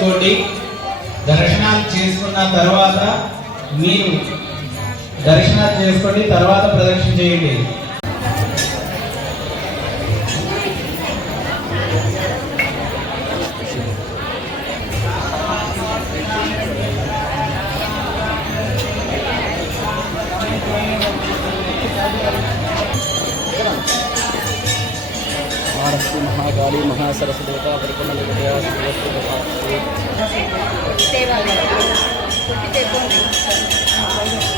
చేసుకోండి. దర్శనాలు చేసుకున్న తర్వాత మీరు దర్శనాలు చేసుకోండి తర్వాత ప్రదర్శన చేయండి. మహాకాళీ మహాసరస్వత పరిపూర్ణ 我是在东北武汉